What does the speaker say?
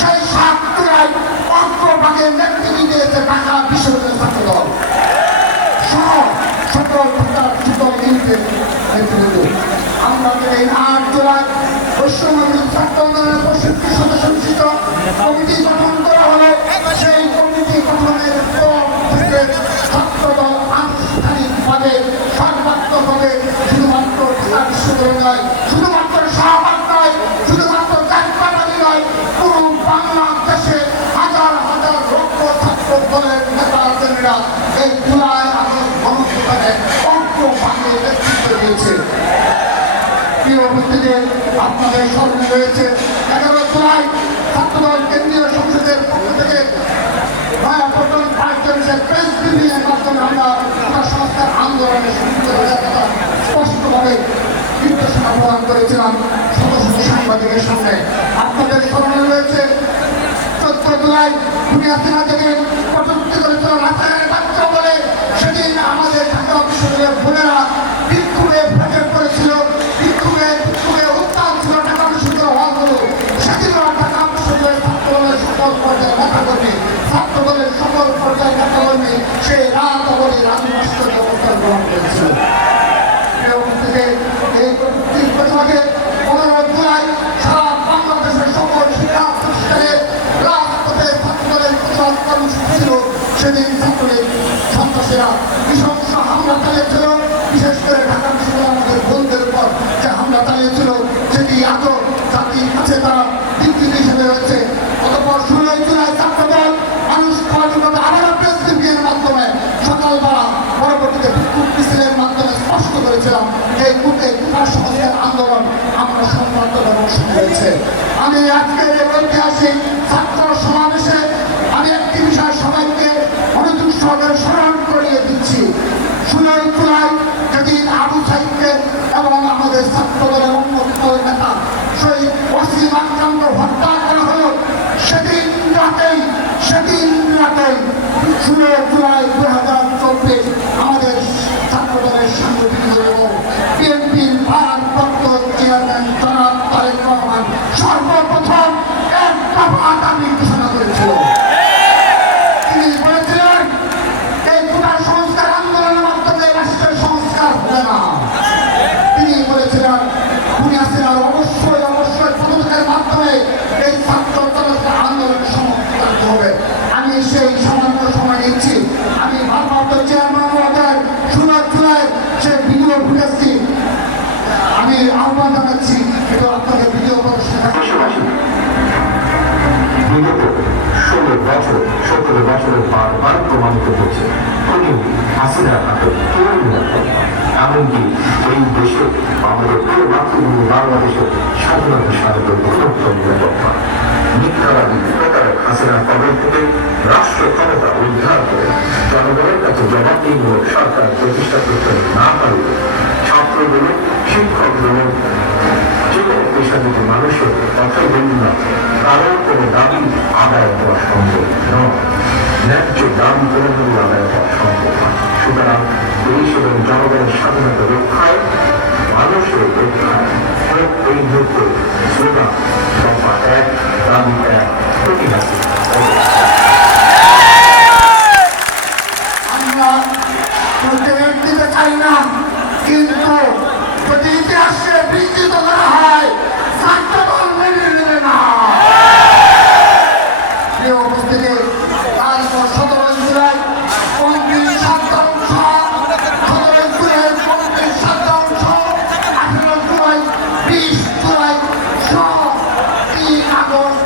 সেই সাত জুলাই অগ্রভাগে নেতৃত্ব দিয়েছে ঢাকা বিশ্ববিদ্যালয় ছাত্র দল সহ সকল প্রকার যুদ্ধ ইউনিটের নেতৃত্ব আমরা এই আট জুলাই পশ্চিমবঙ্গের ছাত্র আন্দোলনের পঁয়ষট্টি সদস্য বিশিষ্ট কমিটি গঠন করা হলো। সেই কমিটি গঠনের পর থেকে ছাত্র দল আনুষ্ঠানিকভাবে, সর্বাত্মকভাবে শুধুমাত্র ঢাকা বিশ্ববিদ্যালয় শুধুমাত্র নেতা কর্মীরা এই জুলাই আগস্ট গণঅভ্যুত্থানে অগ্রভাগে নেতৃত্ব দিয়েছে। প্রিয় উপস্থিতি, আপনাদের স্মরণে রয়েছে, এগারো জুলাই ছাত্রদল কেন্দ্রীয় সংসদের পক্ষ থেকে আমরা হওয়ার কথা স্পষ্টভাবে নির্দেশনা প্রদান করেছিলাম শত সাংবাদিকের সামনে। আপনাদের স্মরণে রয়েছে, চোদ্দ জুলাই দুনিয়া সিনা থেকে কটুক্তি ছাত্রদলের সকল পর্যায়ের নেতাকর্মী সেই রাত অবধি রাজনৈতিক অবস্থান গ্রহণ করেছিল। এই কটূক্তির প্রতিবাদে পনেরো জুলাই সারা বাংলাদেশের সকল সেদিন ছাত্রলীগ সন্ত্রাসীরা বিশেষ করে ঢাকা করেছিলাম এই মুহূর্তে কুমার সমাজের আন্দোলন আমরা সংবাদ হয়েছে। আমি আজকের এই ঐতিহাসিক ছাত্র সমাবেশে আমি একটি বিষয় সবাইকে মনোযোগ সহকারে স্মরণ করিয়ে দিচ্ছি। ষোলোই জুলাই যেদিন আবু সাইদকে এবং আমাদের ছাত্র দলের উন্নত নেতা শহীদ ওসিম আকরামকে হত্যা করা হলো, সেদিন রাতেই সেদিন রাতেই ষোলো জুলাই দু হাজার চব্বিশ আমাদের জুলাই সে ভিডিও ফুটেজটি, আমি আহ্বান জানাচ্ছি এটা আপনাদের ভিডিও ষোলো বছর, সতেরো বছরের বারবার প্রমাণিত হচ্ছে উনি হাসিনা নাটক এমনকি এই দেশে আমাদের প্রিয় মাতৃভূমি বাংলাদেশের স্বাধীনতা স্বাগত বৃহত্তম নিরাপত্তা, মিথ্যাবাদী প্রতারক হাসিনা কবল থেকে রাষ্ট্র ক্ষমতা উদ্ধার করে জনগণের কাছে জবাবদিহিমূলক সরকার প্রতিষ্ঠা করতে না পারলে ছাত্রগুলো শিক্ষকগুলো যে কোনো পেশাজীবী মানুষের কথাই বলুন না কারও কোনো দাবি আদায় করা সম্ভব নয়। ন্যায্য দাবি কোনোভাবে আদায় করা সম্ভব নয়। সুতরাং দেশ এবং জনগণের স্বাধীনতা রক্ষায়, মানুষের রক্ষায় এই মুহূর্তে স্লোগান দফা এক, দাবি এক প্রতিহাসী এবং